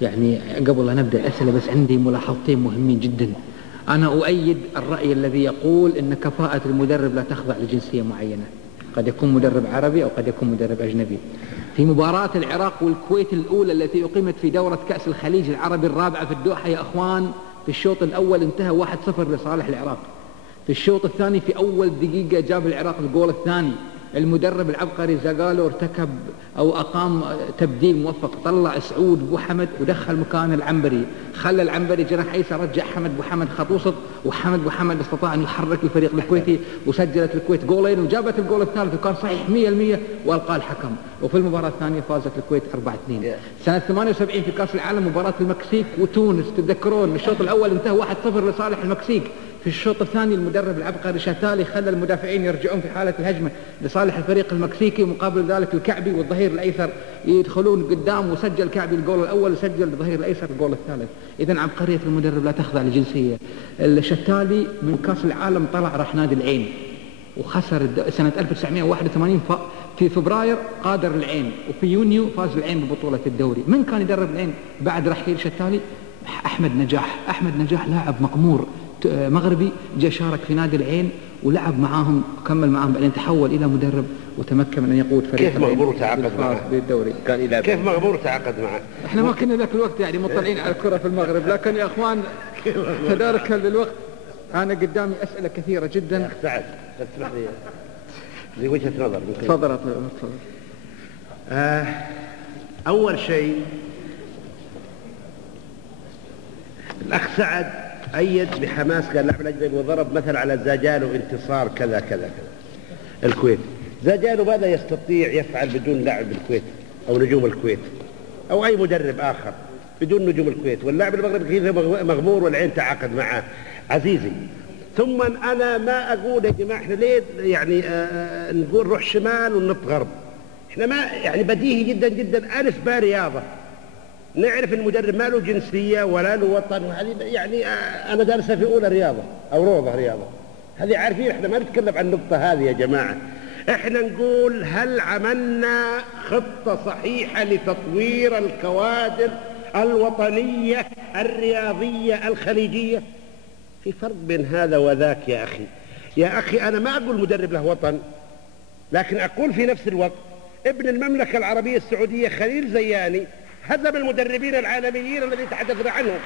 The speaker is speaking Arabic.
يعني قبل أن نبدأ الأسئلة بس عندي ملاحظتين مهمين جدا. أنا أؤيد الرأي الذي يقول أن كفاءة المدرب لا تخضع لجنسية معينة، قد يكون مدرب عربي أو قد يكون مدرب أجنبي. في مباراة العراق والكويت الأولى التي أقيمت في دورة كأس الخليج العربي الرابعة في الدوحة يا أخوان، في الشوط الأول انتهى 1-0 لصالح العراق. في الشوط الثاني في أول دقيقة جاب العراق الجول الثاني. المدرب العبقري زغالو ارتكب أو أقام تبديل موفق، طلع سعود بوحمد ودخل مكان العنبري، خلى العنبري جناح أيسر، رجع حمد بوحمد خط وسط، وحمد بوحمد استطاع أن يحرك الفريق الكويتي وسجلت الكويت جولين وجابت الجول الثالث وكان صحيح 100% وألقاه الحكم. وفي المباراة الثانية فازت الكويت 4-2. سنة 78 في كأس العالم مباراة المكسيك وتونس، تتذكرون الشوط الأول انتهى 1-0 لصالح المكسيك. في الشوط الثاني المدرب العبقري شاتالي خلى المدافعين يرجعون في حالة الهجمة لصالح الفريق المكسيكي، مقابل ذلك الكعبي والظهير الأيسر يدخلون قدام، وسجل كعبي الجول الأول وسجل الظهير الأيسر الجول الثالث. إذن عبقرية المدرب لا تخضع لجنسية. الشاتالي من كأس العالم طلع راح نادي العين وخسر سنة 1981 في فبراير قادر العين، وفي يونيو فاز العين ببطولة الدوري. من كان يدرب العين بعد رحيل شاتالي؟ أحمد نجاح. أحمد نجاح لاعب مغمور مغربي، جاء شارك في نادي العين ولعب معاهم وكمل معاهم، بعدين تحول إلى مدرب وتمكن من أن يقود فريق. كيف مغمور تعاقد معه بالدوري؟ كيف مغمور تعاقد معه؟ احنا ما كنا ذاك الوقت يعني مطلعين على الكرة في المغرب، لكن يا اخوان تداركا للوقت انا قدامي اسئلة كثيرة جدا. يا سعد تسمح لي لي وجهة نظر. تفضل. اول شيء الاخ سعد أيد بحماس، قال لاعب الأجنبي وضرب مثل على زاجالو انتصار كذا كذا كذا. الكويت زاجالو ماذا يستطيع يفعل بدون لاعب الكويت أو نجوم الكويت أو أي مدرب آخر بدون نجوم الكويت؟ واللاعب المغربي كيف مغمور والعين تعاقد معه عزيزي. ثم أنا ما أقول يا جماعة إحنا ليه يعني نقول روح شمال ونط غرب؟ إحنا ما يعني بديهي جدا جدا ألف با رياضة، نعرف المدرب ما له جنسية ولا له وطن، وهذه يعني أنا دارسها في أولى رياضة أو روضة رياضة، هذه عارفين. إحنا ما نتكلم عن النقطة هذه يا جماعة، إحنا نقول هل عملنا خطة صحيحة لتطوير الكوادر الوطنية الرياضية الخليجية؟ في فرق بين هذا وذاك يا أخي. يا أخي أنا ما أقول مدرب له وطن، لكن أقول في نفس الوقت ابن المملكة العربية السعودية خليل زياني هزم المدربين العالميين الذي تحدثنا عنهم.